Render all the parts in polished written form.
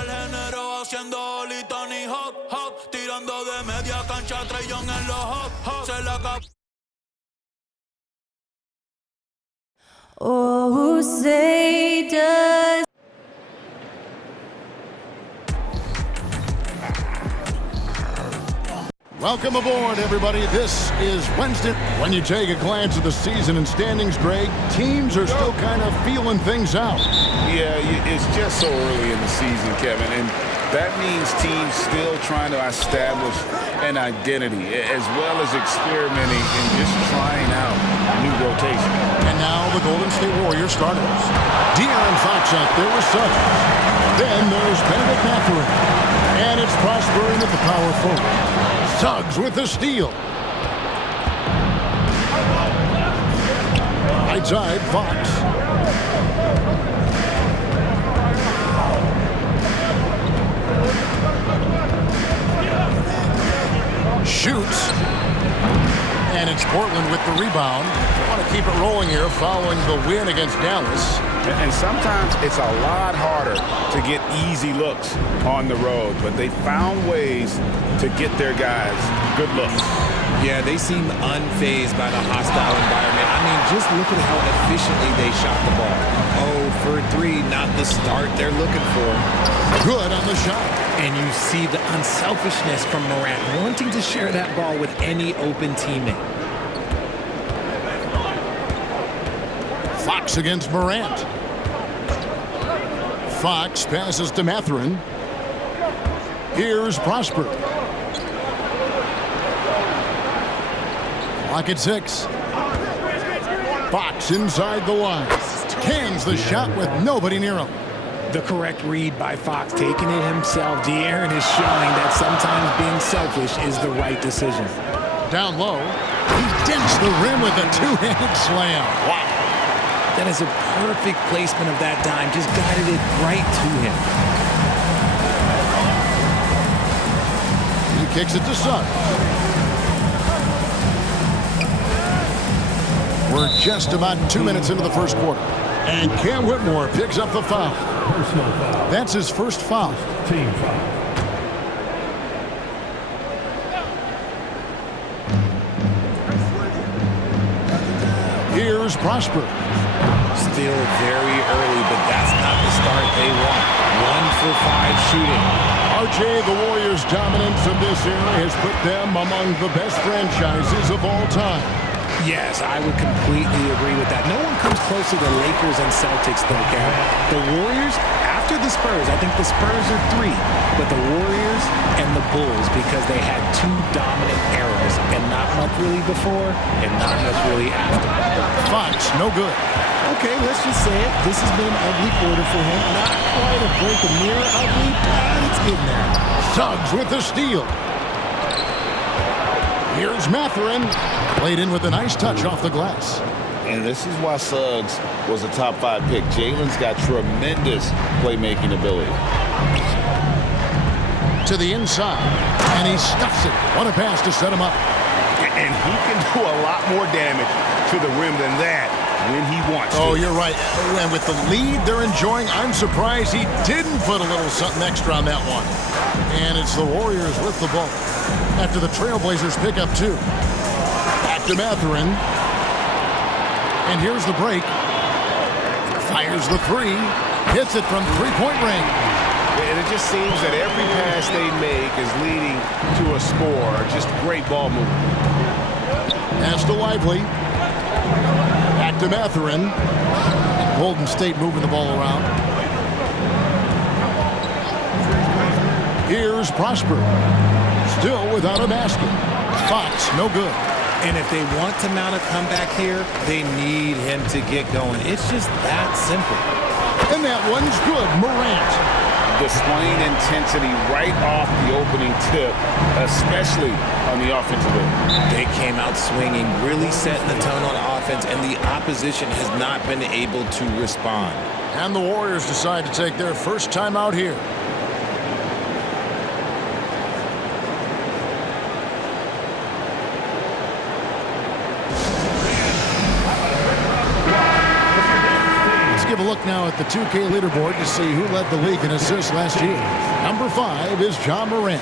el género haciendo Oli, Tony Hawk, Hawk. Tirando de media cancha, Trae Young en los Hawk, Hawk. Se la acabó. Oh, say does. Welcome aboard, everybody. This is Wednesday. When you take a glance at the season and standings, Greg, teams are still kind of feeling things out. Yeah, it's just so early in the season, Kevin, and that means teams still trying to establish an identity as well as experimenting and just trying out new rotation. And now the Golden State Warriors starters. De'Aaron Fox out there with Suggs. Then there's Bennedict Mathurin. And it's Prosper in at the power forward. Suggs with the steal. Right side, Fox. Shoots. And it's Portland with the rebound. They want to keep it rolling here following the win against Dallas. And sometimes it's a lot harder to get easy looks on the road, but they found ways to get their guys good looks. Yeah, they seem unfazed by the hostile environment. I mean, just look at how efficiently they shot the ball. 0 for 3, not the start they're looking for. Good on the shot. And you see the unselfishness from Morant, wanting to share that ball with any open teammate. Fox against Morant. Fox passes to Mathurin. Here's Prosper. Clock at 6. Fox inside the line. Cans the shot with nobody near him. The correct read by Fox, taking it himself. De'Aaron is showing that sometimes being selfish is the right decision. Down low. He dents the rim with a two-handed slam. Wow. That is a perfect placement of that dime. Just guided it right to him. He kicks it to Suggs. We're just about 2 minutes into the first quarter. And Cam Whitmore picks up the foul. That's his first foul. Team foul. Here's Prosper. Still very early, but that's not the start they want. 1 for 5 shooting. RJ, the Warriors' dominance of this era has put them among the best franchises of all time. Yes, I would completely agree with that. No one comes close to the Lakers and Celtics, though, Cam. The Warriors, after the Spurs, I think the Spurs are 3, but the Warriors and the Bulls, because they had 2 dominant eras, and not much really before, and not much really after. Fox, no good. Okay, let's just say it. This has been an ugly quarter for him. Not quite a break of mirror ugly, but it's getting there. Suggs with the steal. Here's Mathurin. Played in with a nice touch off the glass. And this is why Suggs was a top 5 pick. Jalen's got tremendous playmaking ability. To the inside. And he stuffs it. What a pass to set him up. And he can do a lot more damage to the rim than that when he wants to. Oh, you're right. And with the lead they're enjoying, I'm surprised he didn't put a little something extra on that one. And it's the Warriors with the ball after the Trailblazers pick up 2. Back to Mathurin. And here's the break. Fires the 3. Hits it from three-point range. And it just seems that every pass they make is leading to a score. Just great ball movement. Pass to Lively. Back to Mathurin. Golden State moving the ball around. Here's Prosper. Still without a basket. Fox, no good. And if they want to mount a comeback here, they need him to get going. It's just that simple. And that one's good. Morant. Displaying intensity right off the opening tip, especially on the offensive end. They came out swinging, really setting the tone on offense, and the opposition has not been able to respond. And the Warriors decide to take their first time out here. have a look now at the 2K leaderboard to see who led the league in assists last year. Number 5 is Ja Morant.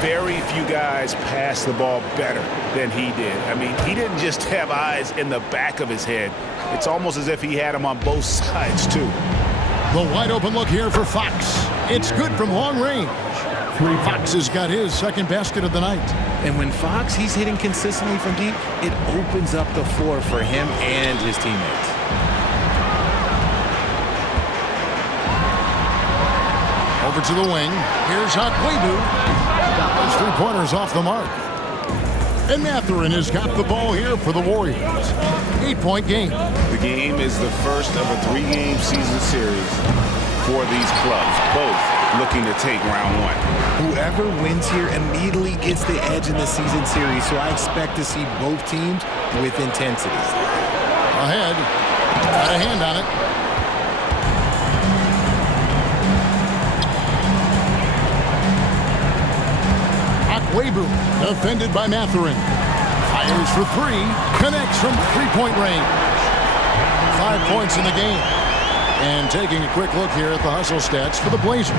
Very few guys pass the ball better than he did. I mean, he didn't just have eyes in the back of his head. It's almost as if he had them on both sides, too. The wide open look here for Fox. It's good from long range. Fox has got his second basket of the night. And when Fox, he's hitting consistently from deep, it opens up the floor for him and his teammates. Over to the wing. Here's Akwebu. Those three-pointers off the mark. And Mathurin has got the ball here for the Warriors. 8-point game. The game is the first of a 3-game season series for these clubs, both looking to take round 1. Whoever wins here immediately gets the edge in the season series, so I expect to see both teams with intensity. Ahead. Got a hand on it. Akwebu, defended by Mathurin. Fires for 3. Connects from three-point range. 5 points in the game. And taking a quick look here at the hustle stats for the Blazers.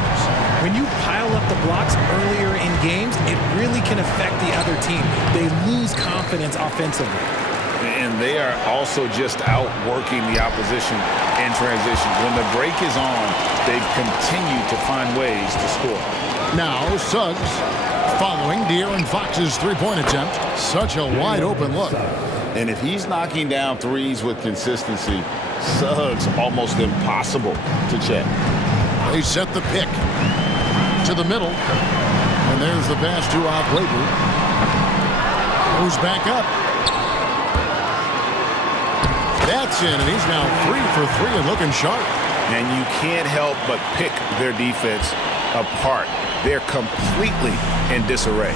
When you pile up the blocks earlier in games, it really can affect the other team. They lose confidence offensively. And they are also just outworking the opposition in transition. When the break is on, they've continued to find ways to score. Now Suggs following De'Aaron Fox's three-point attempt. Such a wide-open look. And if he's knocking down threes with consistency, Suggs almost impossible to check. They set the pick to the middle. And there's the pass to Akwebu. Goes back up. That's in, and he's now 3 for 3 and looking sharp. And you can't help but pick their defense apart. They're completely in disarray.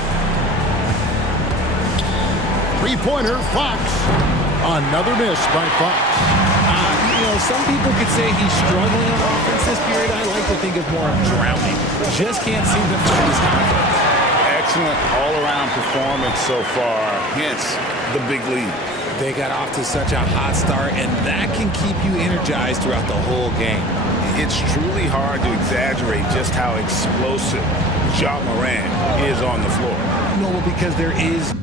Three-pointer, Fox. Another miss by Fox. Some people could say he's struggling on offense this period. I like to think of more of drowning. Just can't seem to find his confidence. Excellent all-around performance so far, hence the big lead. They got off to such a hot start, and that can keep you energized throughout the whole game. It's truly hard to exaggerate just how explosive Ja Morant is on the floor. No, because there is...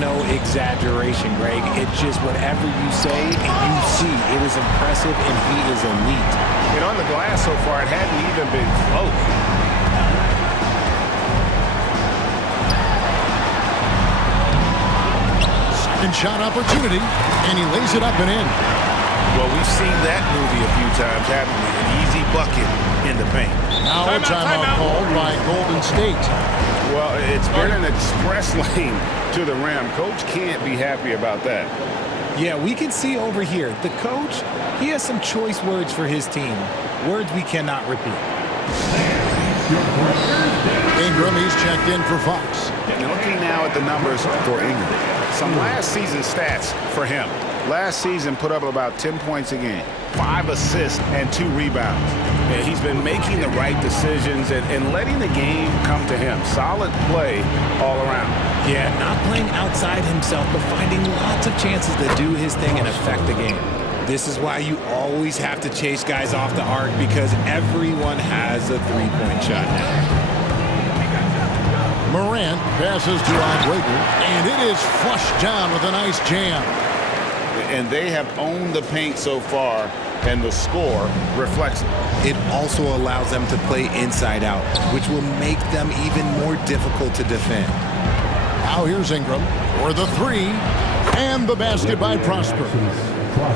No exaggeration, Greg. It's just whatever you say and you see. It is impressive, and he is elite. And on the glass so far, it hadn't even been close. Second shot opportunity, and he lays it up and in. Well, we've seen that movie a few times, haven't we? An easy bucket in the paint. Now a timeout called by Golden State. Well, it's been an express lane to the rim. Coach can't be happy about that. Yeah, we can see over here. The coach, he has some choice words for his team. Words we cannot repeat. Ingram, he's checked in for Fox. And looking now at the numbers for Ingram. Some last season stats for him. Last season put up about 10 points a game, 5 assists, and 2 rebounds. And he's been making the right decisions and letting the game come to him. Solid play all around. Yeah, not playing outside himself, but finding lots of chances to do his thing and affect the game. This is why you always have to chase guys off the arc, because everyone has a three-point shot now. Morant passes to Akwebu, and it is flushed down with a nice jam. And they have owned the paint so far, and the score reflects it. It also allows them to play inside out, which will make them even more difficult to defend. Now here's Ingram for the 3, and the basket by Prosper.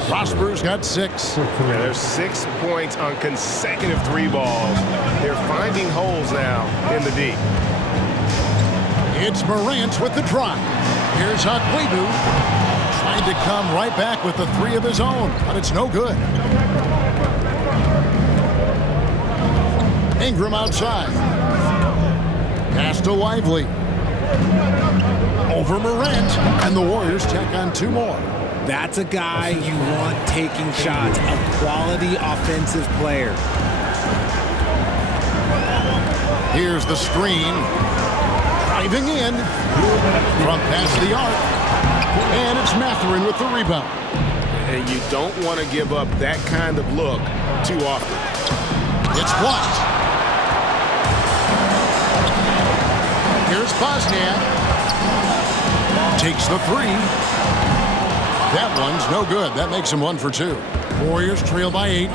Prosper's got 6. Yeah, there's 6 points on consecutive 3 balls. They're finding holes now in the D. It's Morant with the drive. Here's Akwebu. Trying to come right back with the 3 of his own, but it's no good. Ingram outside. Pass to Lively. Over Morant. And the Warriors tack on 2 more. That's a guy you want taking shots, a quality offensive player. Here's the screen. Driving in. From past the arc. And it's Mathurin with the rebound. And you don't want to give up that kind of look too often. It's blocked. Here's Bosniak. Takes the 3. That one's no good. That makes him 1 for 2. Warriors trail by 8.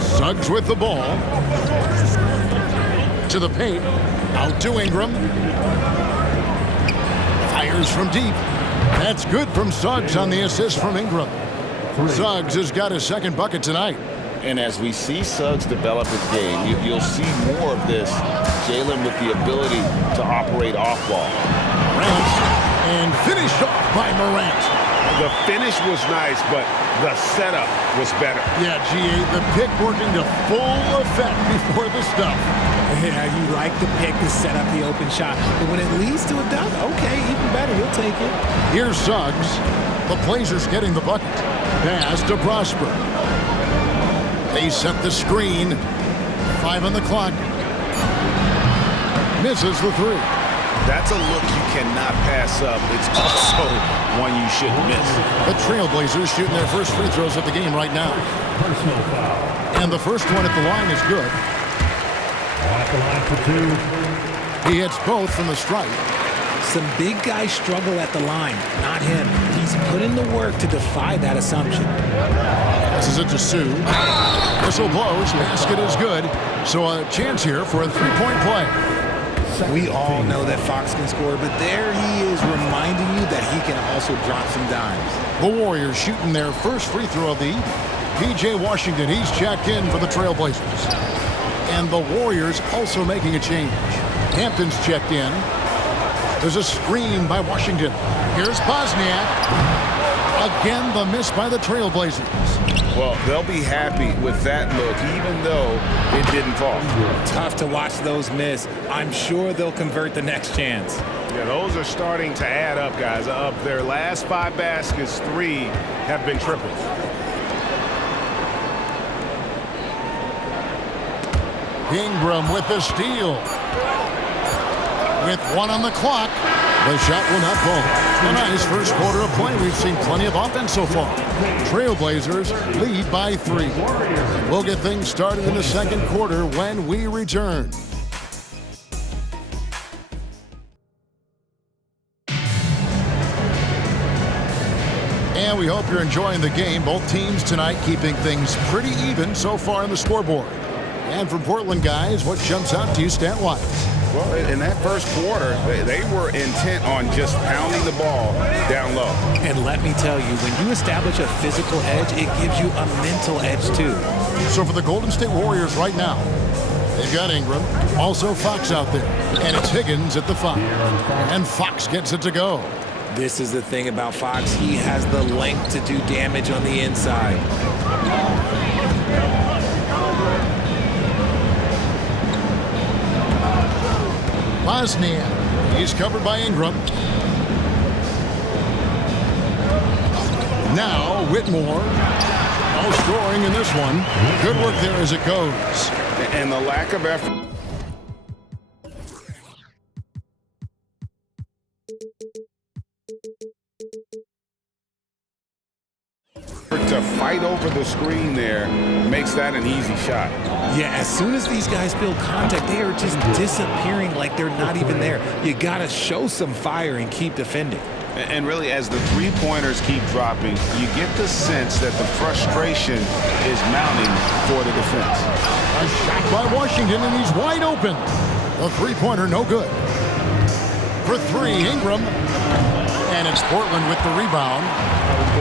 Suggs with the ball. To the paint. Out to Ingram. Fires from deep. That's good from Suggs on the assist from Ingram. Suggs has got his 2nd bucket tonight. And as we see Suggs develop his game, you'll see more of this. Jalen with the ability to operate off ball. Morant, and finished off by Morant. The finish was nice, but the setup was better. Yeah, G.A., the pick working to full effect before the stuff. Yeah, you like the pick to set up the open shot. But when it leads to a dunk, okay, even better. You'll take it. Here's Suggs. The Blazers getting the bucket. Pass to Prosper. They set the screen. 5 on the clock. Misses the 3. That's a look you cannot pass up. It's also one you shouldn't miss. The Trailblazers shooting their first free throws of the game right now. Personal foul. And the first one at the line is good. At the line for 2. He hits both from the stripe. Some big guys struggle at the line, not him. He's put in the work to defy that assumption. This is it to Sue. Whistle blows. Basket is good. So a chance here for a 3-point play. We all know that Fox can score, but there he is reminding you that he can also drop some dimes. The Warriors shooting their first free throw of the evening. P.J. Washington, he's checked in for the Trailblazers. And the Warriors also making a change. Hampton's checked in. There's a screen by Washington. Here's Bosniak. Again, the miss by the Trailblazers. Well, they'll be happy with that look, even though it didn't fall. Tough to watch those miss. I'm sure they'll convert the next chance. Yeah, those are starting to add up, guys. Of their last 5 baskets, 3 have been triples. Ingram with the steal. With 1 on the clock. The shot will not fall. A nice first quarter of play. We've seen plenty of offense so far. Trailblazers lead by 3. We'll get things started in the second quarter when we return. And we hope you're enjoying the game. Both teams tonight keeping things pretty even so far on the scoreboard. And from Portland, guys, what jumps out to you stat-wise? Well, in that first quarter, they were intent on just pounding the ball down low. And let me tell you, when you establish a physical edge, it gives you a mental edge too. So for the Golden State Warriors right now, they've got Ingram, also Fox out there, and it's Higgins at the 5. And Fox gets it to go. This is the thing about Fox. He has the length to do damage on the inside. Bosniak, he's covered by Ingram. Now Whitmore, no scoring in this one. Good work there as it goes. And the lack of effort. To fight over the screen there makes that an easy shot. Yeah, as soon as these guys feel contact, they are just disappearing like they're not even there. You got to show some fire and keep defending. And really, as the three-pointers keep dropping, you get the sense that the frustration is mounting for the defense. A shot by Washington, and he's wide open. The three-pointer no good. For 3, Ingram. And it's Portland with the rebound.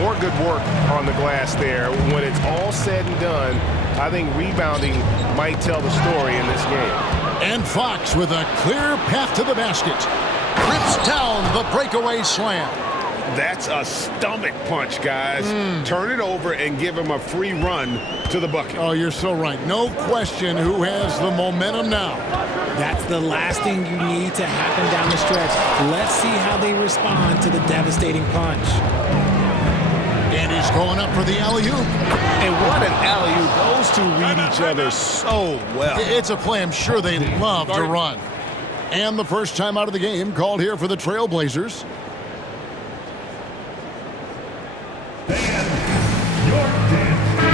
More good work on the glass there. When it's all said and done, I think rebounding might tell the story in this game. And Fox with a clear path to the basket. Rips down the breakaway slam. That's a stomach punch, guys. Turn it over and give him a free run to the bucket. Oh, you're so right. No question who has the momentum now. That's the last thing you need to happen down the stretch. Let's see how they respond to the devastating punch. And he's going up for the alley-oop. And what an alley-oop. Those two read each other so well. It's a play I'm sure they love to run. And the first time out of the game called here for the Trailblazers.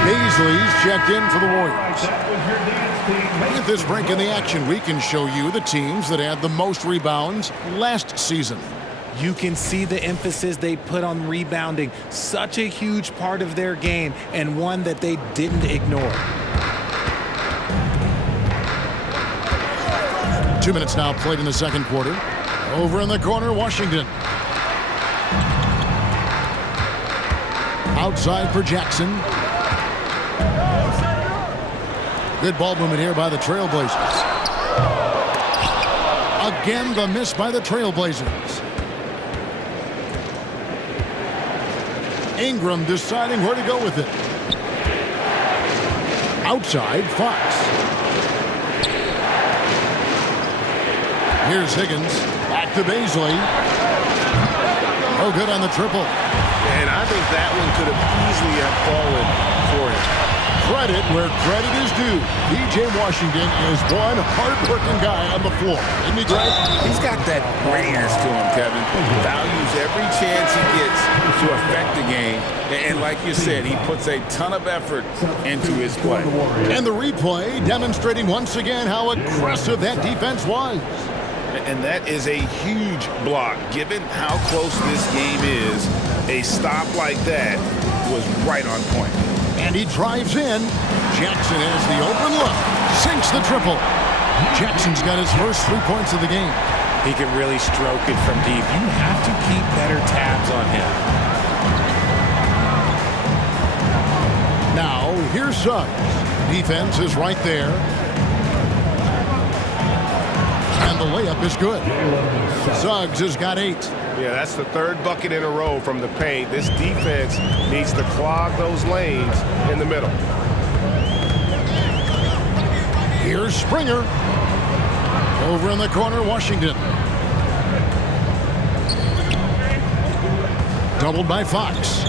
Baisley's checked in for the Warriors. At this break in the action, we can show you the teams that had the most rebounds last season. You can see the emphasis they put on rebounding. Such a huge part of their game, and one that they didn't ignore. 2 minutes now played in the second quarter. Over in the corner, Washington. Outside for Jackson. Good ball movement here by the Trailblazers. Again, the miss by the Trailblazers. Ingram deciding where to go with it. Outside, Fox. Here's Higgins. Back to Baisley. Oh, good on the triple. And I think that one could have easily have fallen for him. Credit where credit is due. P.J. Washington is one hard-working guy on the floor. Isn't he, Greg? He's got that greatness to him, Kevin. Values every chance he gets to affect the game. And like you said, he puts a ton of effort into his play. And the replay demonstrating once again how aggressive that defense was. And that is a huge block. Given how close this game is, a stop like that was right on point. And he drives in. Jackson has the open look. Sinks the triple. Jackson's got his first 3 points of the game. He can really stroke it from deep. You have to keep better tabs on him. Now, here's Suggs. Defense is right there. And the layup is good. Suggs has got 8. Yeah, that's the third bucket in a row from the paint. This defense needs to clog those lanes in the middle. Here's Springer. Over in the corner, Washington. Doubled by Fox.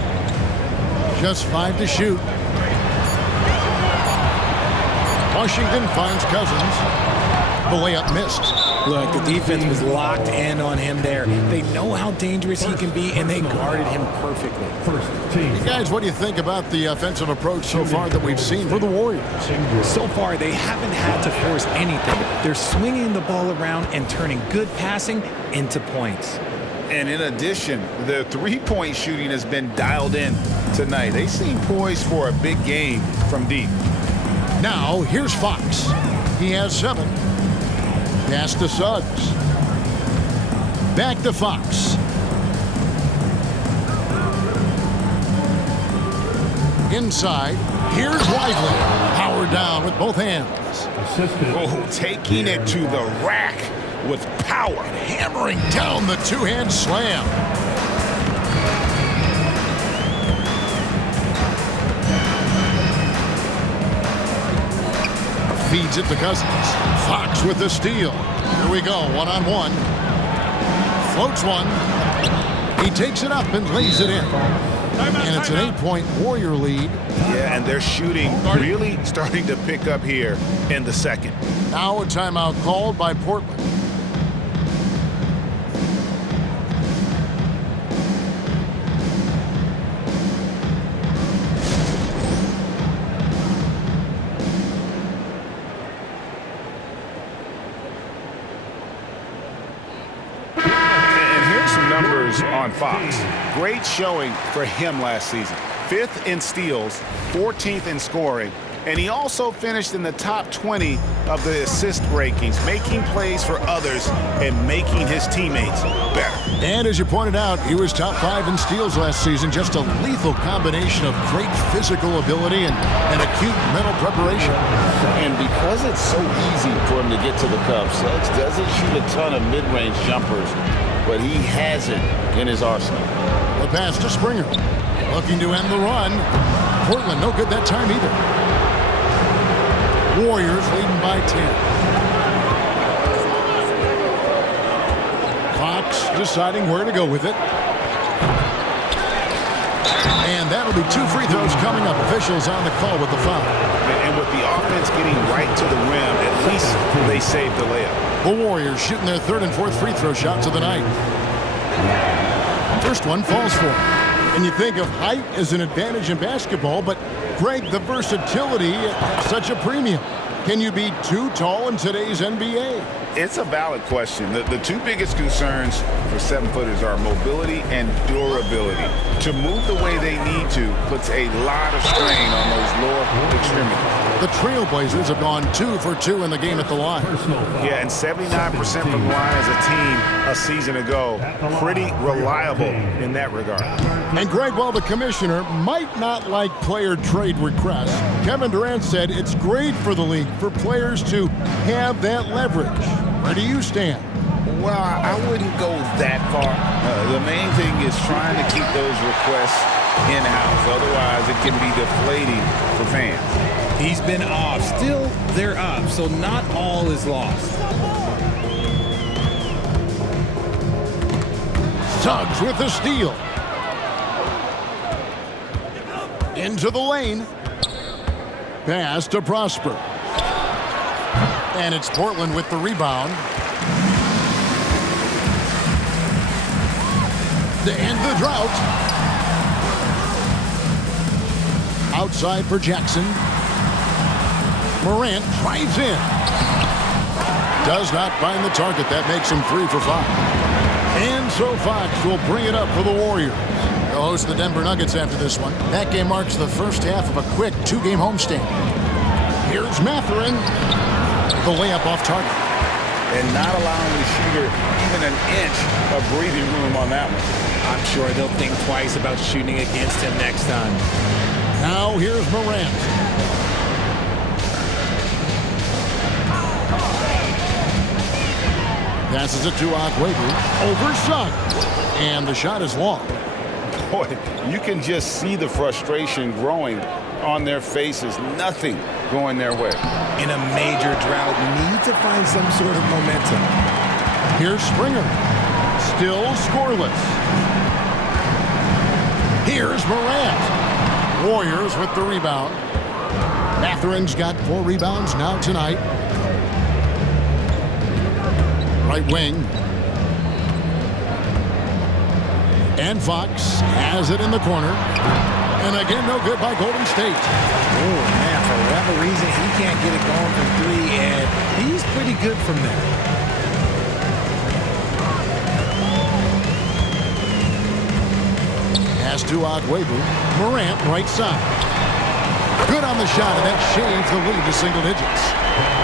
Just 5 to shoot. Washington finds Cousins. The layup missed. Look, the defense was locked in on him there. They know how dangerous he can be, and they guarded him perfectly. Hey guys, what do you think about the offensive approach so far that we've seen for the Warriors? So far, they haven't had to force anything. They're swinging the ball around and turning good passing into points. And in addition, their three-point shooting has been dialed in tonight. They seem poised for a big game from deep. Now, here's Fox. He has 7. Pass to Suggs. Back to Fox. Inside. Here's Lively. Power down with both hands. Oh, taking it to the rack with power. Hammering down the two-hand slam. Feeds it to Cousins. Fox with the steal. Here we go, one-on-one. Floats one. He takes it up and lays it in. And it's an 8-point Warrior lead. Yeah, and they're shooting really starting to pick up here in the second. Now a timeout called by Portland. On Fox. Great showing for him last season. 5th in steals, 14th in scoring, and he also finished in the top 20 of the assist rankings, making plays for others and making his teammates better. And as you pointed out, he was top 5 in steals last season. Just a lethal combination of great physical ability and acute mental preparation. And because it's so easy for him to get to the cup, Suggs doesn't shoot a ton of mid-range jumpers. but he has it in his arsenal. The pass to Springer. Looking to end the run. Portland no good that time either. Warriors leading by 10. Fox deciding where to go with it. And that'll be 2 free throws coming up. Officials on the call with the foul. And with the offense getting right to the rim, at least they saved the layup. The Warriors shooting their 3rd and 4th free throw shots of the night. First one falls for him. And you think of height as an advantage in basketball, but Greg, the versatility at such a premium. Can you be too tall in today's NBA? It's a valid question. The 2 biggest concerns for 7-footers are mobility and durability. To move the way they need to puts a lot of strain on those lower extremities. The Trailblazers have gone 2 for 2 in the game at the line. Yeah, and 79% from the line as a team a season ago. Pretty reliable in that regard. And Greg, while the commissioner might not like player trade requests, Kevin Durant said it's great for the league for players to have that leverage. Where do you stand? Well, I wouldn't go that far. The main thing is trying to keep those requests in-house. Otherwise, it can be deflating for fans. He's been off. Still, they're up, so not all is lost. Suggs with the steal. Into the lane. Pass to Prosper. And it's Portland with the rebound. To end the drought. Outside for Jackson. Morant drives in. Does not find the target. That makes him 3 for 5. And so Fox will bring it up for the Warriors. They'll host the Denver Nuggets after this one. That game marks the first half of a quick 2-game homestand. Here's Mathurin. The layup off target. And not allowing the shooter even an inch of breathing room on that one. I'm sure they'll think twice about shooting against him next time. Now here's Morant. Passes it to Agüero. Over Suggs. And the shot is long. Boy, you can just see the frustration growing on their faces. Nothing going their way. In a major drought, need to find some sort of momentum. Here's Springer. Still scoreless. Here's Morant. Warriors with the rebound. Mathurin's got 4 rebounds now tonight. Right wing. And Fox has it in the corner. And again, no good by Golden State. Oh, man, for whatever reason, he can't get it going from 3, and he's pretty good from there. Pass to Agüero. Morant, right side. Good on the shot, and that shaves the lead to single digits.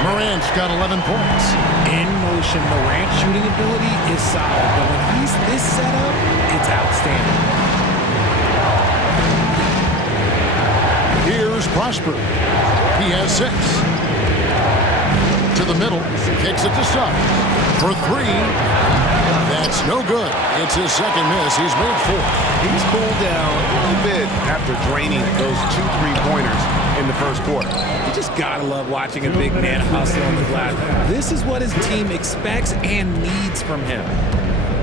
Morant's got 11 points. In motion, Morant's shooting ability is solid, but when he's this setup, it's outstanding. Here's Prosper. He has 6. To the middle. Kicks it to Suggs. For 3. That's no good. It's his second miss. He's made 4. He's cooled down a little bit after draining those 2 3-pointers in the first quarter. You just gotta love watching a big man hustle on the glass. This is what his team expects and needs from him.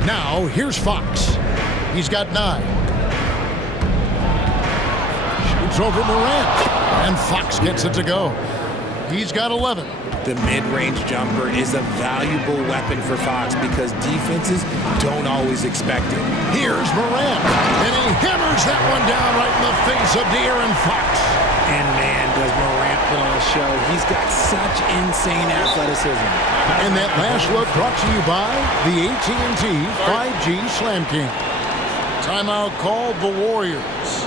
Now, here's Fox. He's got 9. Shoots over Morant. And Fox gets it to go. He's got 11. The mid-range jumper is a valuable weapon for Fox because defenses don't always expect it. Here's Morant. And he hammers that one down right in the face of De'Aaron Fox. And man, does Morant put on a show. He's got such insane athleticism. And that last look brought to you by the AT&T 5G Slam King. Timeout called the Warriors.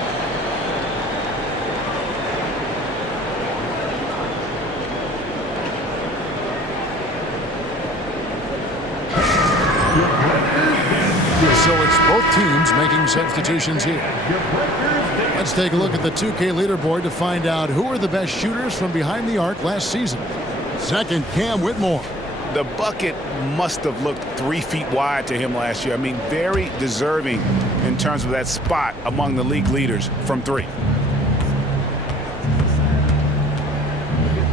So it's both teams making substitutions here. Let's take a look at the 2K leaderboard to find out who are the best shooters from behind the arc last season. Second, Cam Whitmore. The bucket must have looked 3 feet wide to him last year. I mean, very deserving in terms of that spot among the league leaders from 3.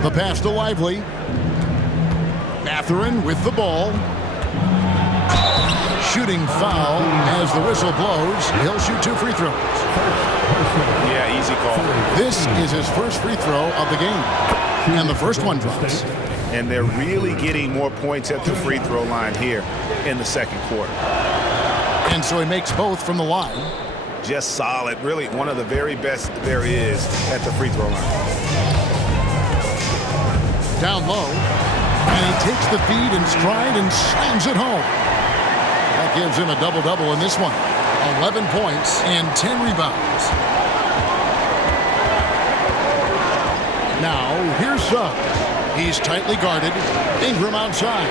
The pass to Lively. Mathurin with the ball. Shooting foul as the whistle blows. He'll shoot 2 free throws. Yeah, easy call. This is his first free throw of the game. And the first one drops. And they're really getting more points at the free throw line here in the second quarter. And so he makes both from the line. Just solid. Really one of the very best there is at the free throw line. Down low. And he takes the feed in stride and slams it home. That gives him a double-double in this one. 11 points and 10 rebounds. Now, here's Suggs. He's tightly guarded. Ingram outside.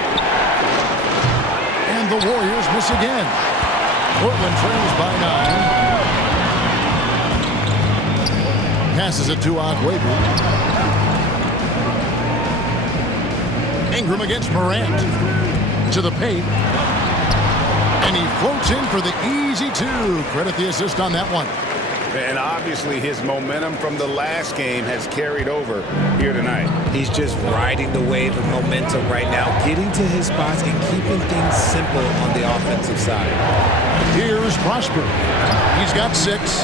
And the Warriors miss again. Portland trails by 9. Passes it to Agüero. Ingram against Morant. To the paint. And he floats in for the easy 2. Credit the assist on that one. And obviously his momentum from the last game has carried over here tonight. He's just riding the wave of momentum right now, getting to his spots and keeping things simple on the offensive side. Here's Prosper. He's got 6.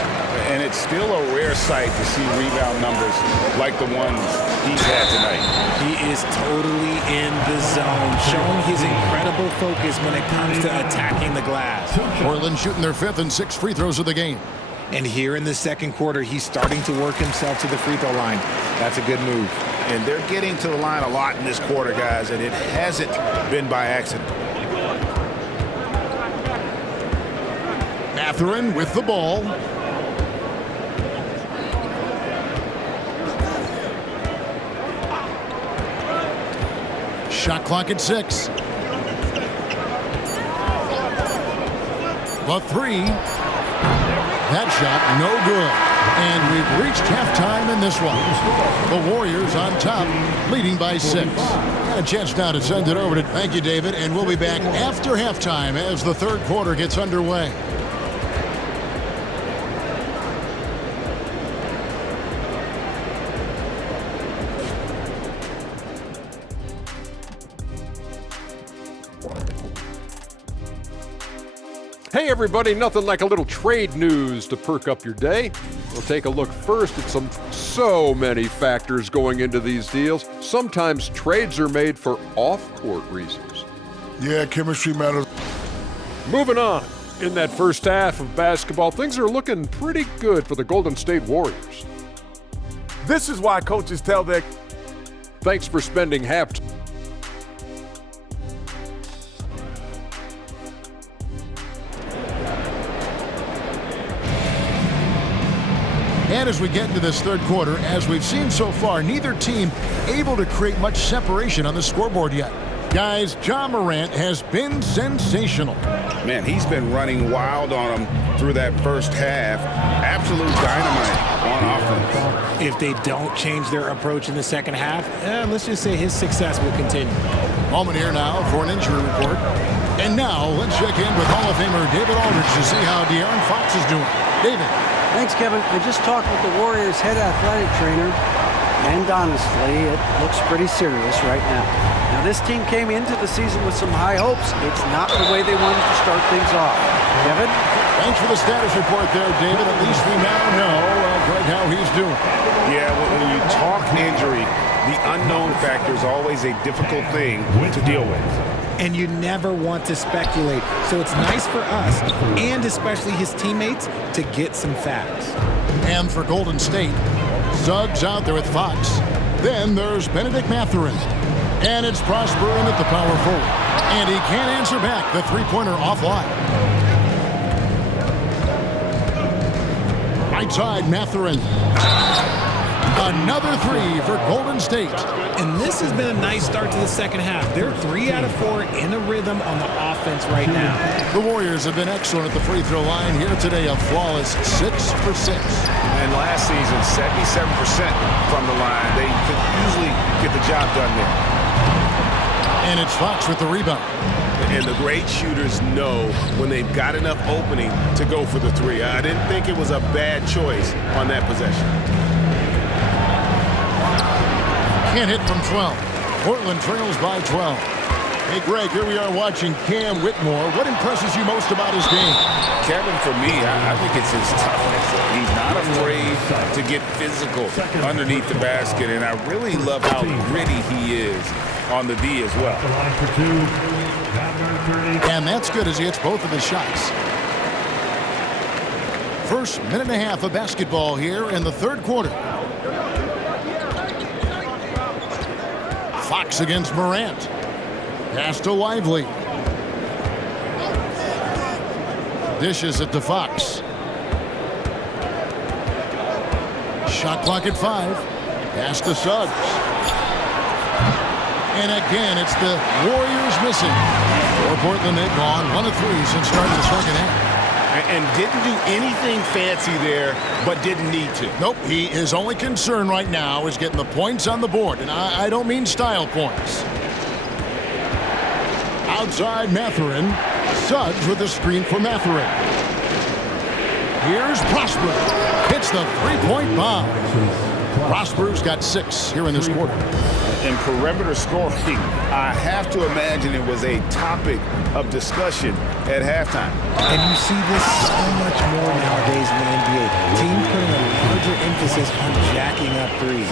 And it's still a rare sight to see rebound numbers like the ones he's had tonight. He is totally in the zone, showing his incredible focus when it comes to attacking the glass. Portland shooting their 5th and 6th free throws of the game. And here in the second quarter, he's starting to work himself to the free throw line. That's a good move. And they're getting to the line a lot in this quarter, guys, and it hasn't been by accident. Mathurin with the ball. Shot clock at 6. The 3. That shot, no good. And we've reached halftime in this one. The Warriors on top, leading by 6. Got a chance now to send it over to... Thank you, David. And we'll be back after halftime as the third quarter gets underway. Hey everybody, nothing like a little trade news to perk up your day. We'll take a look first at so many factors going into these deals. Sometimes trades are made for off-court reasons. Yeah, chemistry matters. Moving on. In that first half of basketball, things are looking pretty good for the Golden State Warriors. This is why coaches tell their... Thanks for spending half... And as we get into this third quarter, as we've seen so far, neither team able to create much separation on the scoreboard yet. Guys, Ja Morant has been sensational. Man, he's been running wild on them through that first half. Absolute dynamite on offense. If they don't change their approach in the second half, let's just say his success will continue. Moment here now for an injury report. And now let's check in with Hall of Famer David Aldridge to see how De'Aaron Fox is doing. David. Thanks, Kevin. I just talked with the Warriors' head athletic trainer, and honestly, it looks pretty serious right now. Now, this team came into the season with some high hopes. It's not the way they wanted to start things off. Kevin? Thanks for the status report there, David. At least we now know, Greg, how he's doing. Yeah, when you talk injury, the unknown factor is always a difficult thing to deal with. And you never want to speculate. So it's nice for us, and especially his teammates, to get some facts. And for Golden State, Suggs out there with Fox. Then there's Benedict Mathurin. And it's Prosper in at the power forward. And he can't answer back the three-pointer offline. Right side, Mathurin. Another 3 for Golden State. And this has been a nice start to the second half. They're 3 out of 4 in a rhythm on the offense right now. The Warriors have been excellent at the free throw line. Here today, a flawless 6 for 6. And last season, 77% from the line. They could usually get the job done there. And it's Fox with the rebound. And the great shooters know when they've got enough opening to go for the three. I didn't think it was a bad choice on that possession. Can't hit from 12. Portland trails by 12. Hey, Greg, here we are watching Cam Whitmore. What impresses you most about his game? Kevin, for me, I think it's his toughness. He's not afraid to get physical underneath the basket, and I really love how gritty he is on the D as well. The line for two. And that's good as he hits both of his shots. First minute and a half of basketball here in the third quarter. Fox against Morant. Pass to Lively. Dishes it to Fox. Shot clock at 5. Pass to Suggs. And again, it's the Warriors missing. For Portland, they've gone 1 of 3 since starting the second half. And didn't do anything fancy there, but didn't need to. Nope, his only concern right now is getting the points on the board. And I don't mean style points. Outside Mathurin. Suggs with a screen for Mathurin. Here's Prosper. Hits the three-point bomb. Prosper's got 6 here in this quarter. And perimeter scoring, I have to imagine it was a topic of discussion at halftime. And you see this so much more nowadays in the NBA. Teams putting a larger emphasis on jacking up threes.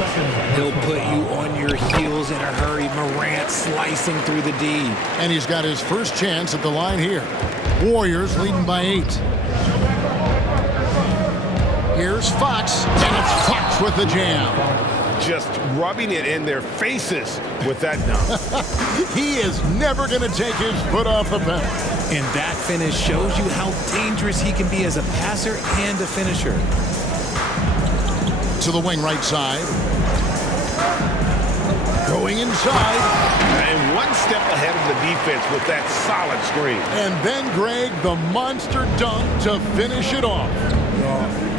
He'll put you on your heels in a hurry. Morant slicing through the D. And he's got his first chance at the line here. Warriors leading by 8. Here's Fox, and it's Fox with the jam. Just rubbing it in their faces with that dunk. He is never going to take his foot off the pedal. And that finish shows you how dangerous he can be as a passer and a finisher. To the wing right side. Going inside. And one step ahead of the defense with that solid screen. And then, Greg, the monster dunk to finish it off.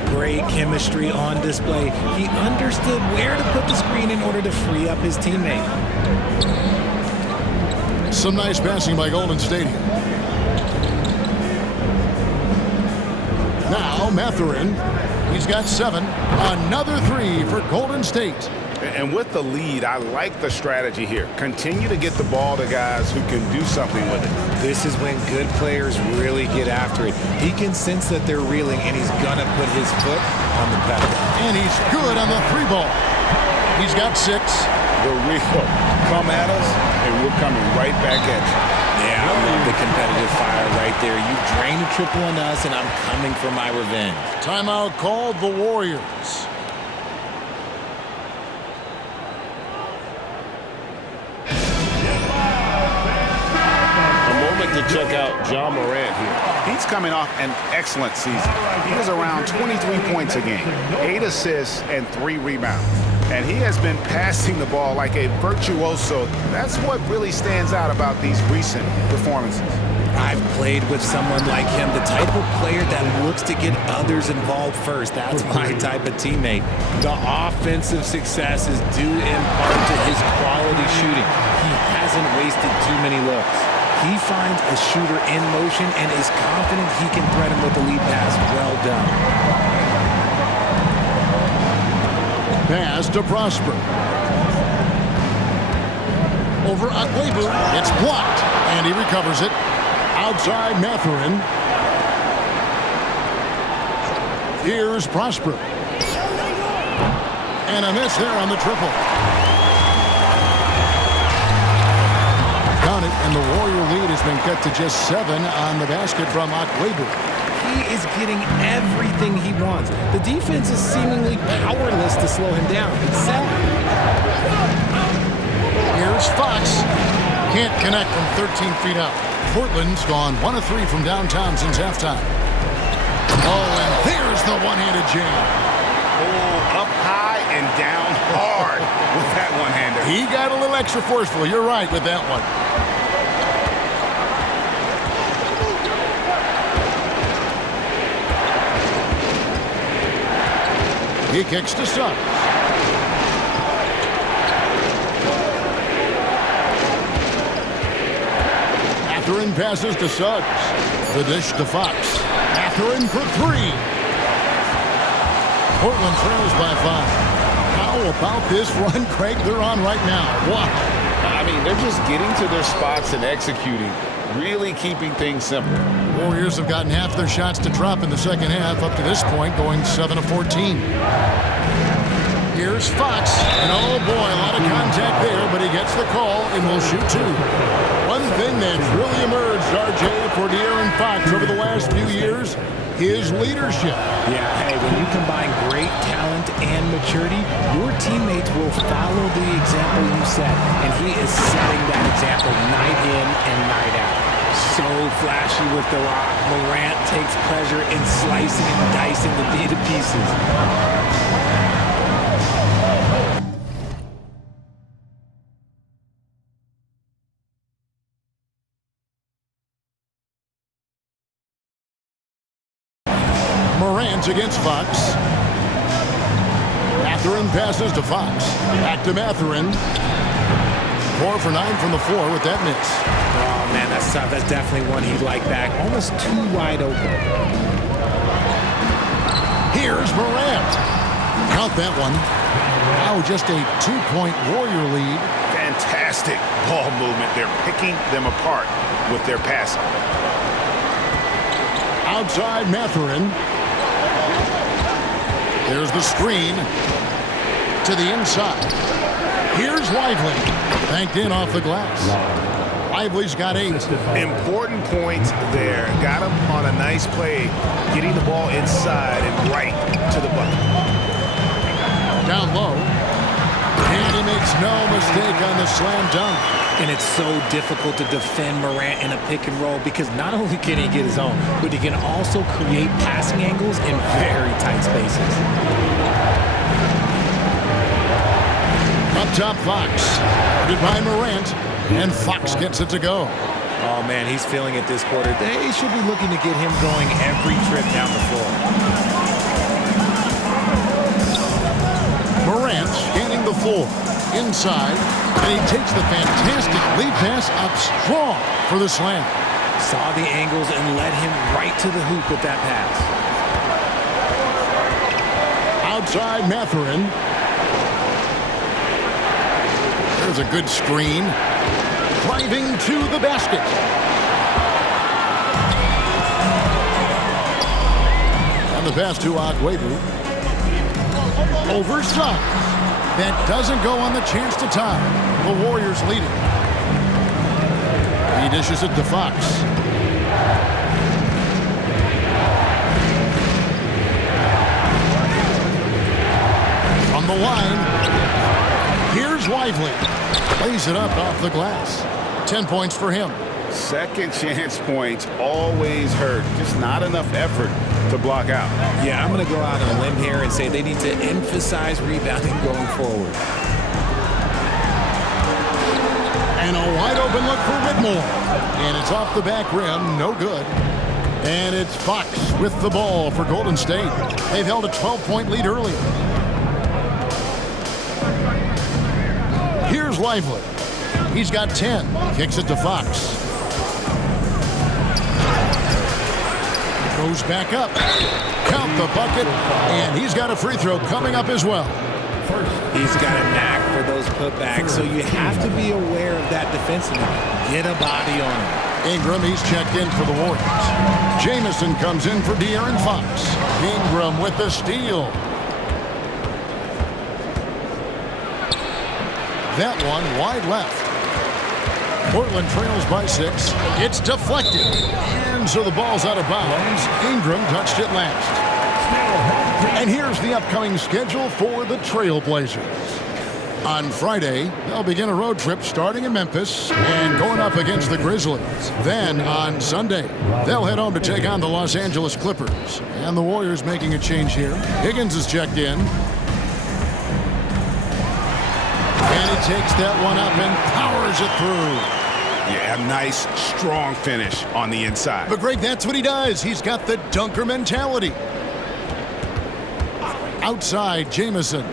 Great chemistry on display. He understood where to put the screen in order to free up his teammate. Some nice passing by Golden State. Now Mathurin. He's got 7. Another 3 for Golden State. And with the lead, I like the strategy here. Continue to get the ball to guys who can do something with it. This is when good players really get after it. He can sense that they're reeling, and he's going to put his foot on the pedal. And he's good on the 3 ball. He's got 6. The real come at us, and we're coming right back at you. Yeah, I love the competitive fire right there. You drain a triple on us, and I'm coming for my revenge. Timeout called the Warriors. To check out Ja Morant here. He's coming off an excellent season. He has around 23 points a game, 8 assists, and 3 rebounds. And he has been passing the ball like a virtuoso. That's what really stands out about these recent performances. I've played with someone like him, the type of player that looks to get others involved first. That's my type of teammate. The offensive success is due in part to his quality shooting. He hasn't wasted too many looks. He finds a shooter in motion and is confident he can thread him with the lead pass. Well done. Pass to Prosper. Over Akwebu. It's blocked, and he recovers it. Outside Mathurin. Here's Prosper. And a miss there on the triple. Count it, and the Warrior lead has been cut to just 7 on the basket from Akwebu. He is getting everything he wants. The defense is seemingly powerless to slow him down. It's sad. Here's Fox. Can't connect from 13 feet out. Portland's gone 1 of 3 from downtown since halftime. Oh, and there's the one-handed jam. Oh, up high and down hard with that one-hander. He got a little extra forceful. You're right with that one. He kicks to Suggs. Mathurin passes to Suggs. The dish to Fox. Mathurin for three. Portland trails by 5. How about this run, Craig, they're on right now? Wow. I mean, they're just getting to their spots and executing, really keeping things simple. Warriors have gotten half their shots to drop in the second half up to this point, going 7 of 14. Here's Fox, and oh boy, a lot of contact there, but he gets the call and will shoot 2. One thing that's really emerged, RJ, for De'Aaron Fox over the last few years, his leadership. Yeah, hey, when you combine great talent and maturity, your teammates will follow the example you set, and he is setting that example night in and night out. So flashy with the rock. Morant takes pleasure in slicing and dicing the D to pieces. Morant against Fox. Mathurin passes to Fox. Back to Mathurin. 4 for 9 from the floor with that miss. Oh, man, that's tough. That's definitely one he'd like back. Almost too wide open. Here's Morant. Count that one. Now just a 2-point Warrior lead. Fantastic ball movement. They're picking them apart with their passing. Outside Mathurin. There's the screen to the inside. Here's Lively. Banked in off the glass. Lively's got 8. Important points there. Got him on a nice play, getting the ball inside and right to the bucket. Down low. And he makes no mistake on the slam dunk. And it's so difficult to defend Morant in a pick and roll because not only can he get his own, but he can also create passing angles in very tight spaces. Up top, Fox. Guarded by Morant. And Fox gets it to go. Oh, man, he's feeling it this quarter. They should be looking to get him going every trip down the floor. Morant scanning the floor. Inside. And he takes the fantastic lead pass up strong for the slam. Saw the angles and led him right to the hoop with that pass. Outside Mathurin. There's a good screen. Driving to the basket. And the pass to Agüero. Over Suggs. That doesn't go on the chance to tie. The Warriors lead it. He dishes it to Fox. From the line, here's Lively. Plays it up off the glass. 10 points for him. Second chance points always hurt. Just not enough effort to block out. Yeah, I'm going to go out on a limb here and say they need to emphasize rebounding going forward. And a wide open look for Whitmore. And it's off the back rim. No good. And it's Fox with the ball for Golden State. They've held a 12-point lead early. Here's Lively. He's got 10. Kicks it to Fox. Goes back up. Count the bucket. And he's got a free throw coming up as well. He's got a knack for those putbacks, so you have to be aware of that defensively. Get a body on him. Ingram, he's checked in for the Warriors. Jamison comes in for De'Aaron Fox. Ingram with the steal. That one wide left. Portland trails by 6. It's deflected. And so the ball's out of bounds. Ingram touched it last. And here's the upcoming schedule for the Trailblazers. On Friday, they'll begin a road trip starting in Memphis and going up against the Grizzlies. Then on Sunday, they'll head home to take on the Los Angeles Clippers. And the Warriors making a change here. Higgins is checked in. And he takes that one up and powers it through. Yeah, nice, strong finish on the inside. But Greg, that's what he does. He's got the dunker mentality. Outside, Jamison.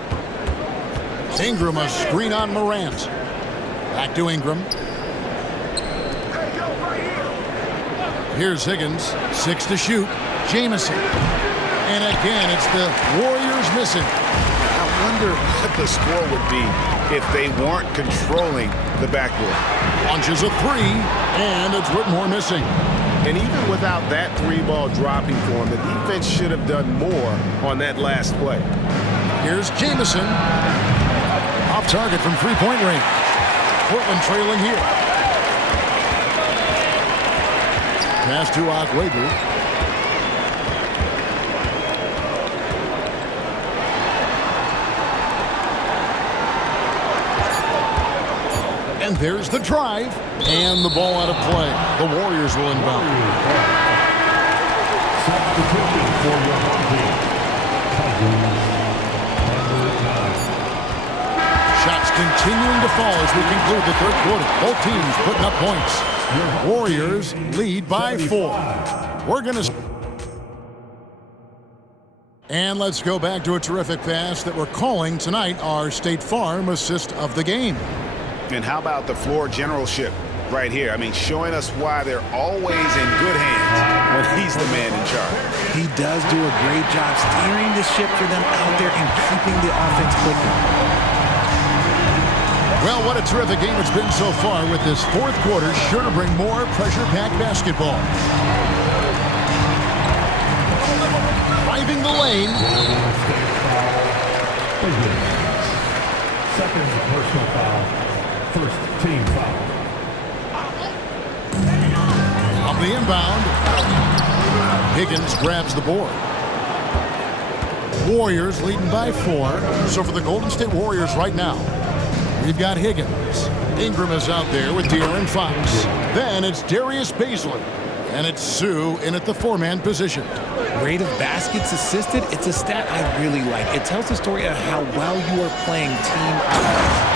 Ingram, a screen on Morant. Back to Ingram. Here's Higgins, 6 to shoot. Jamison. And again, it's the Warriors missing. I wonder what the score would be if they weren't controlling the backboard. Launches a 3, and it's Whitmore missing. And even without that 3-ball dropping for him, the defense should have done more on that last play. Here's Jamison. Off target from three-point range. Portland trailing here. Pass to Agüero. And there's the drive. And the ball out of play. The Warriors will inbound. Substitution for your home team. Shots continuing to fall as we conclude the third quarter. Both teams putting up points. Warriors lead by 4. We're going to... And let's go back to a terrific pass that we're calling tonight our State Farm assist of the game. And how about the floor generalship right here? I mean, showing us why they're always in good hands when he's the man in charge. He does do a great job steering the ship for them out there and keeping the offense clicking. Well, what a terrific game it's been so far with this fourth quarter. Sure to bring more pressure-packed basketball. Driving the lane. Second personal foul. First team foul. On the inbound. Higgins grabs the board. Warriors leading by 4. So for the Golden State Warriors right now, we've got Higgins. Ingram is out there with De'Aaron Fox. Then it's Darius Bazley. And it's Sue in at the 4-man position. Rate of baskets assisted, it's a stat I really like. It tells the story of how well you are playing team offense.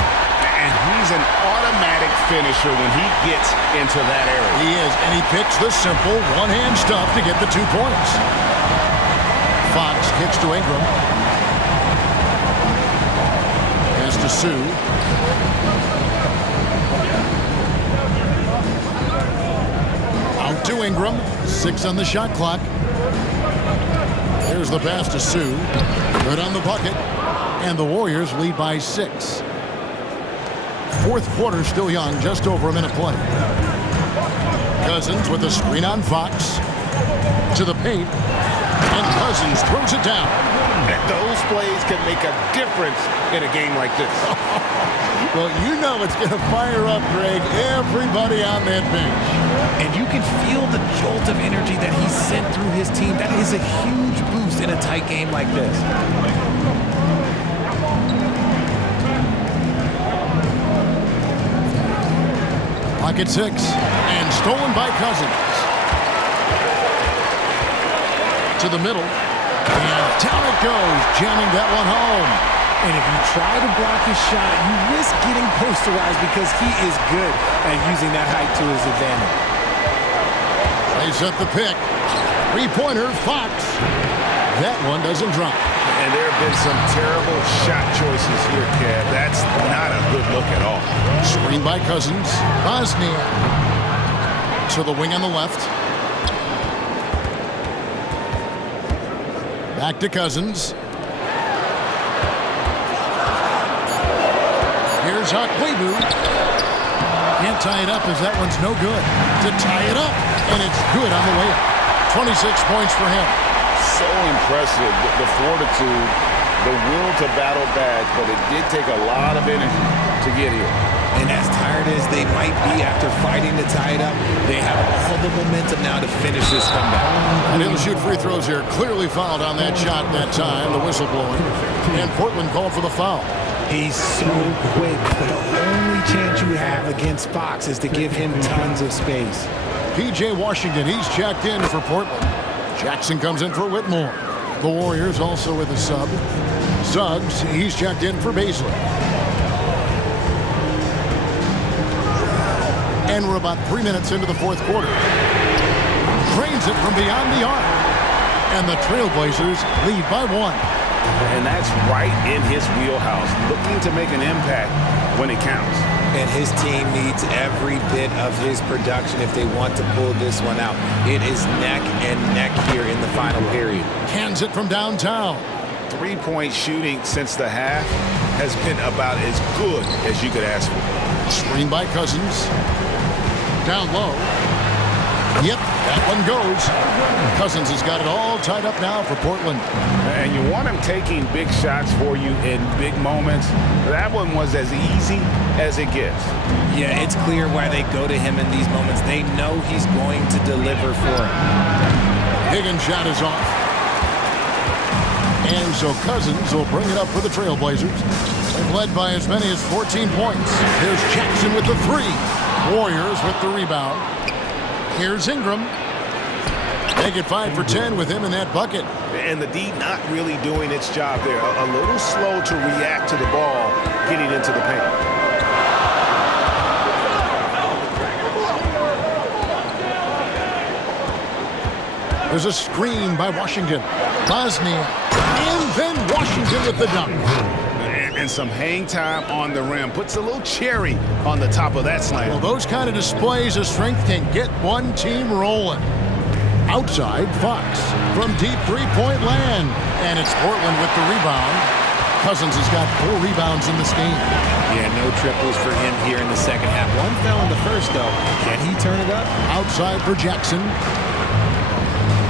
And he's an automatic finisher when he gets into that area. He is, and he picks the simple one-hand stuff to get the 2 points. Fox kicks to Ingram. Pass to Sue. Out to Ingram. 6 on the shot clock. Here's the pass to Sue. Good on the bucket. And the Warriors lead by 6. Fourth quarter still young, just over a minute play. Cousins with a screen on Fox. To the paint. And Cousins throws it down. And those plays can make a difference in a game like this. Well, you know it's going to fire up, Greg, everybody on that bench. And you can feel the jolt of energy that he sent through his team. That is a huge boost in a tight game like this. Pocket 6, and stolen by Cousins. To the middle, and down it goes, jamming that one home. And if you try to block his shot, you risk getting posterized because he is good at using that height to his advantage. They set the pick. 3-pointer, Fox. That one doesn't drop. And there have been some terrible shot choices here, Kev. That's not a good look at all. Screen by Cousins. Bosnia. To the wing on the left. Back to Cousins. Here's Agüero. Can't tie it up as that one's no good. To tie it up, and it's good on the way up. 26 points for him. So impressive, the fortitude, the will to battle back, but it did take a lot of energy to get here. And as tired as they might be after fighting to tie it up, they have all the momentum now to finish this comeback. And he'll shoot free throws here. Clearly fouled on that shot that time, the whistle blowing. And Portland called for the foul. He's so quick, but the only chance you have against Fox is to give him tons of space. P.J. Washington, he's checked in for Portland. Jackson comes in for Whitmore. The Warriors also with a sub. Suggs, he's checked in for Bazley. And we're about 3 minutes into the fourth quarter. Drains it from beyond the arc. And the Trailblazers lead by 1. And that's right in his wheelhouse, looking to make an impact when it counts. and his team needs every bit of his production if they want to pull this one out. It is neck and neck here in the final period. Cans it from downtown. Three-point shooting since the half has been about as good as you could ask for. Screen by Cousins. Down low. Yep, that one goes. Cousins has got it all tied up now for Portland. And you want him taking big shots for you in big moments. That one was as easy as it gets. Yeah, it's clear why they go to him in these moments. They know he's going to deliver for them. Higgins' shot is off. And so Cousins will bring it up for the Trailblazers. They've led by as many as 14 points. Here's Jackson with the three. Warriors with the rebound. Here's Ingram. Make it 5 for 10 with him in that bucket. And the D not really doing its job there. A little slow to react to the ball getting into the paint. There's a screen by Washington. Bosnia. And then Washington with the dunk. And some hang time on the rim. Puts a little cherry on the top of that slam. Well, those kind of displays of strength can get one team rolling. Outside, Fox from deep three-point land. And it's Portland with the rebound. Cousins has got 4 rebounds in this game. Yeah, no triples for him here in the second half. One fell in the first, though. Can he turn it up? Outside for Jackson.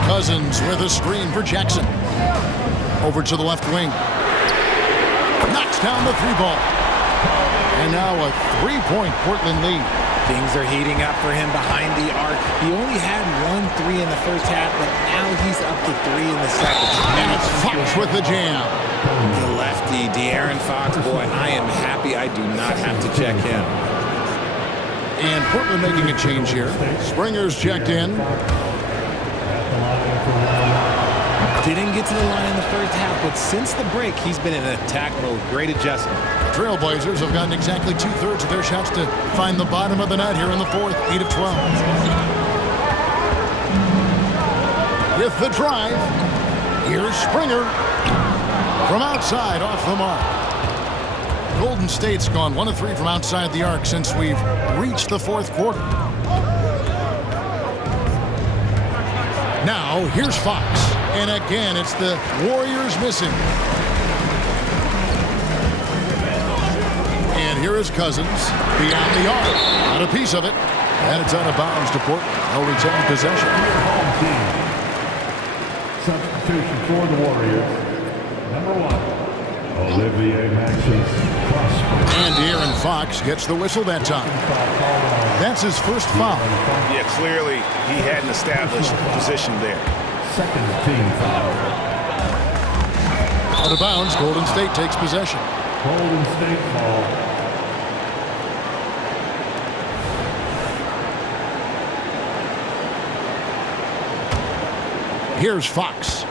Cousins with a screen for Jackson. Over to the left wing. Knocks down the 3-ball. And now a 3-point Portland lead. Things are heating up for him behind the arc. He only had 1 3 in the first half, but now he's up to 3 in the second. And it's Fox with the jam. The lefty, De'Aaron Fox, boy, I am happy I do not have to check him. And Portland making a change here. Springer's checked in. Didn't get to the line in the first half, but since the break, he's been in attack mode. Great adjustment. Trailblazers have gotten exactly 2/3 of their shots to find the bottom of the net here in the fourth, 8 of 12. With the drive, here's Springer from outside off the mark. Golden State's gone 1 of 3 from outside the arc since we've reached the fourth quarter. Now, here's Fox. And again, it's the Warriors missing. And here is Cousins beyond the arc. Not a piece of it. And it's out of bounds to Portland. They'll retain possession. Substitution for the Warriors. Number 1, Olivier Maxence Prosper. And De'Aaron Fox gets the whistle that time. That's his first foul. Yeah, clearly he hadn't established position there. Second team foul. Out of bounds, Golden State takes possession. Golden State ball. Here's Fox.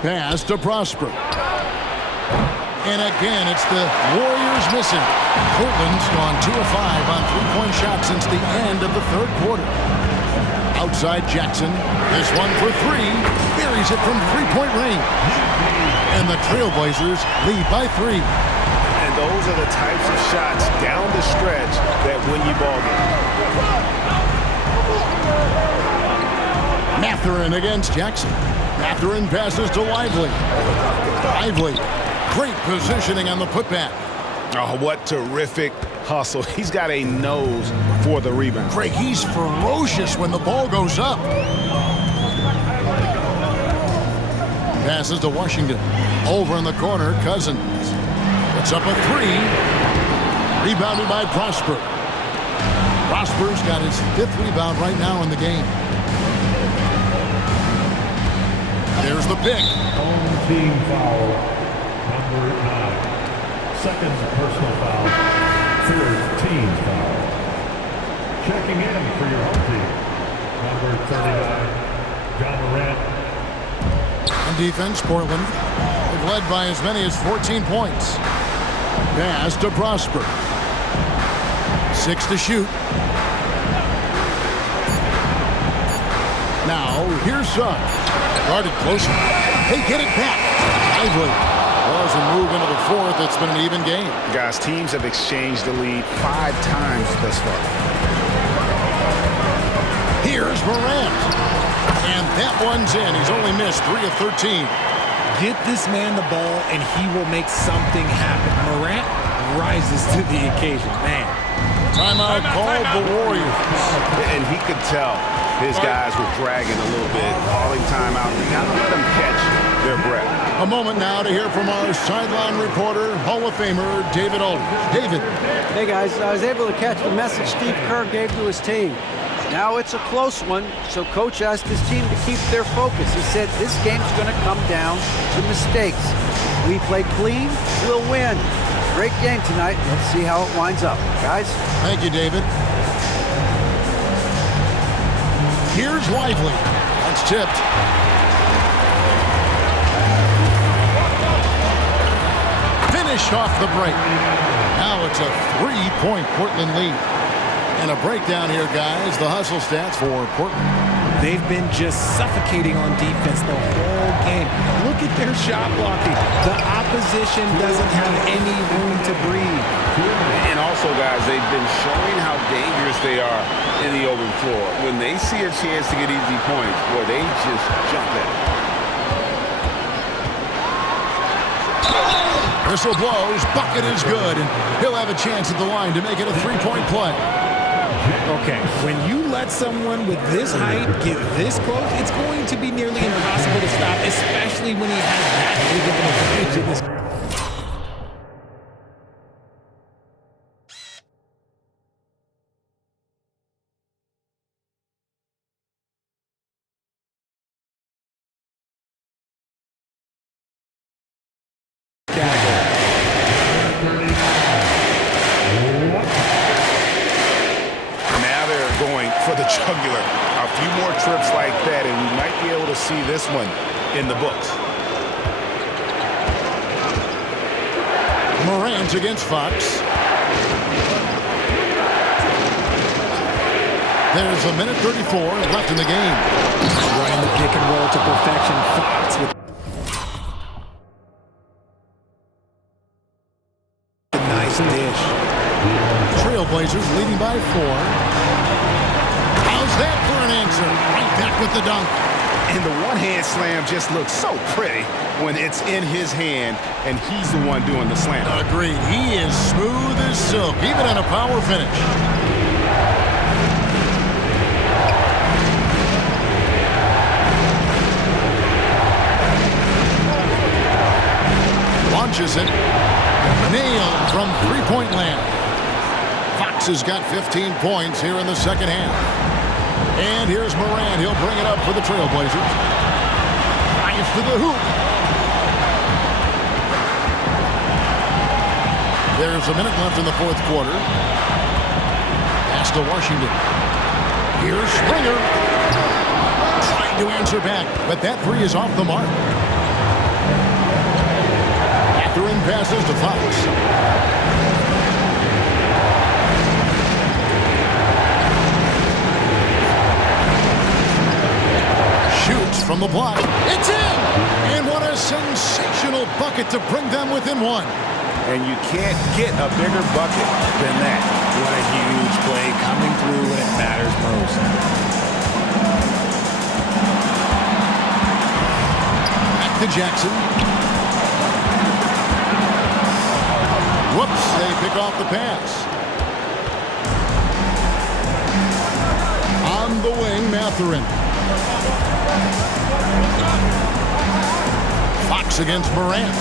Pass to Prosper. And again, it's the Warriors missing. Portland's gone 2 of 5 on 3-point shots since the end of the third quarter. Outside Jackson. This one for 3. Buries it from 3-point range. And the Trailblazers lead by 3. And those are the types of shots down the stretch that win you ball games. Mathurin against Jackson. Mathurin passes to Lively. Lively, great positioning on the putback. Oh, what terrific hustle. He's got a nose for the rebound. Craig, he's ferocious when the ball goes up. Passes to Washington. Over in the corner, Cousins. It's up a 3. Rebounded by Prosper. Prosper's got his 5th rebound right now in the game. There's the pick. Home team foul. Number 9. Second personal foul. Third team foul. Checking in for your home team. Number 39, John Morant. On defense, Portland. They've led by as many as 14 points. Pass to Prosper. 6 to shoot. Now, here's Suggs. Guarded closer. They get it back. Lively. Well, as we move into the fourth, it's been an even game. Guys, teams have exchanged the lead 5 times thus far. Here's Morant. And that one's in. He's only missed 3 of 13. Get this man the ball, and he will make something happen. Morant rises to the occasion. Man. Timeout called the Warriors. And he could tell his guys were dragging a little bit, calling timeout. They got to let them catch their breath. A moment now to hear from our sideline reporter, Hall of Famer David Aldridge. David. Hey, guys, I was able to catch the message Steve Kerr gave to his team. Now it's a close one, so Coach asked his team to keep their focus. He said this game's going to come down to mistakes. We play clean, we'll win. Great game tonight. Let's see how it winds up. Guys? Thank you, David. Here's Lively. That's tipped. Finished off the break. Now it's a 3-point Portland lead. And a breakdown here, guys. The hustle stats for Portland. They've been just suffocating on defense the whole game. Look at their shot blocking. The opposition doesn't have any room to breathe. And also, guys, they've been showing how dangerous they are in the open floor. When they see a chance to get easy points, boy, they just jump at it. Whistle blows, bucket is good, and he'll have a chance at the line to make it a 3-point play. Okay, when you let someone with this height get this close, it's going to be nearly impossible to stop, especially when he has that big of an advantage in this. Jugular. A few more trips like that, and we might be able to see this one in the books. Morant against Fox. There's a minute 34 left in the game. Running the pick and roll to perfection. Fox with a nice dish. Trailblazers leading by 4. That for an answer. Right back with the dunk. And the one-hand slam just looks so pretty when it's in his hand and he's the one doing the slam. Agreed. He is smooth as silk, even in a power finish. Launches it. Nailed from three-point land. Fox has got 15 points here in the second half. And here's Morant. He'll bring it up for the Trailblazers. Drives to the hoop. There's a minute left in the fourth quarter. Pass to Washington. Here's Springer. Trying to answer back, but that three is off the mark. Catherine passes to Fox. Shoots from the block. It's in! And what a sensational bucket to bring them within 1. And you can't get a bigger bucket than that. What a huge play coming through when it matters most. Back to Jackson. Whoops, they pick off the pass. On the wing, Mathurin. Fox against Morant.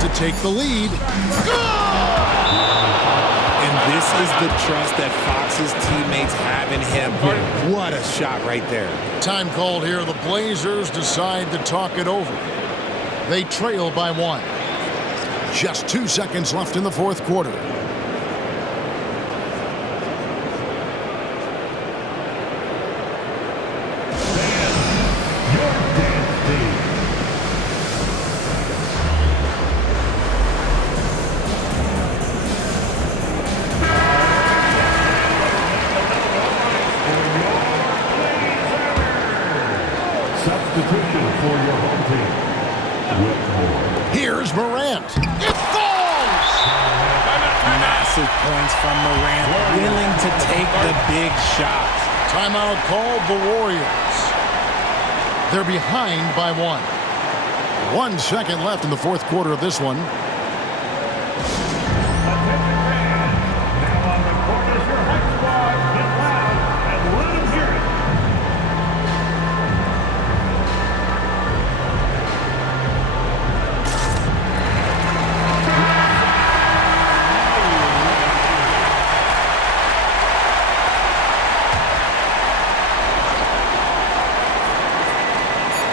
To take the lead. And this is the trust that Fox's teammates have in him. What a shot right there. Time called here. The Blazers decide to talk it over. They trail by 1. Just 2 seconds left in the fourth quarter. team, Whitmore. Here's Morant. It falls! Massive points from Morant, willing to take the big shots. Timeout called the Warriors. They're behind by 1. 1 second left in the fourth quarter of this one. Attention fans, now on the court is your hype squad. Get loud and let them hear it.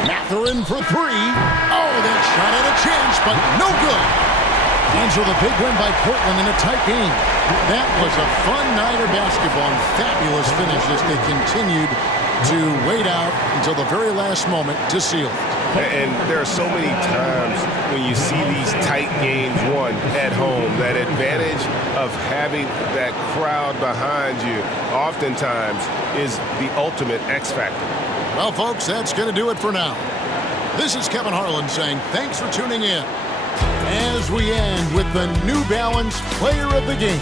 Mathurin for 3. Oh, that shot had a chance, but no good. And so the big win by Portland in a tight game. That was a fun night of basketball and fabulous finish as they continued to wait out until the very last moment to seal it. And there are so many times when you see these tight games won at home, that advantage of having that crowd behind you oftentimes is the ultimate X factor. Well, folks, that's going to do it for now. This is Kevin Harlan saying thanks for tuning in as we end with the New Balance Player of the Game.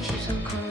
Keeps on calling.